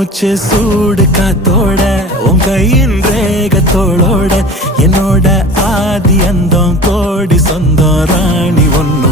மூச்சு சூடு காத்தோட உன் கையின் ரேகத்தோளோட என்னோட ஆதி அந்தம் கோடி சொந்தம் ராணி ஒன்னோட